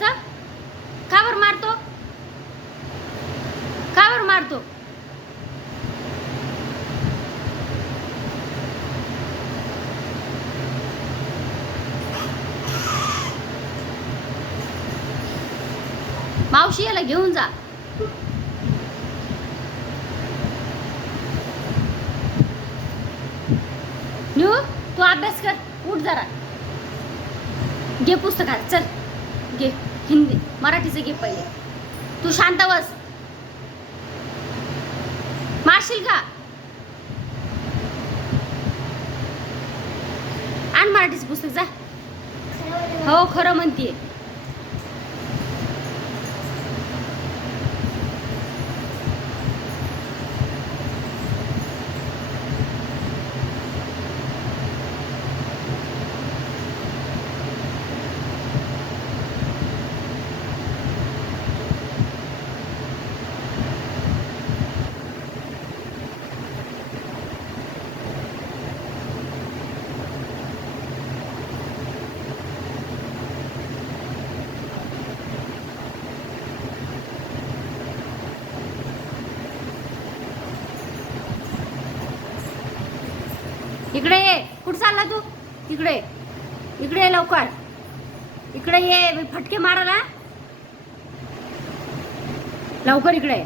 जास्त? का बरं मारतो? का बरं मारतो? मावशी याला घेऊन जा. न्यू तू अभ्यास कर, उठ जरा. घे पुस्तक हात, चल घे. हिंदी मराठीचं घे पहिले. तू शांत बस. मारशील का? आण मराठीचं पुस्तक जा. हो खरं म्हणतीये. इकडे ये. कुठं चालला तू? इकडे इकडे ये लवकर. इकडे ये, फटके मारायला. लवकर इकडे.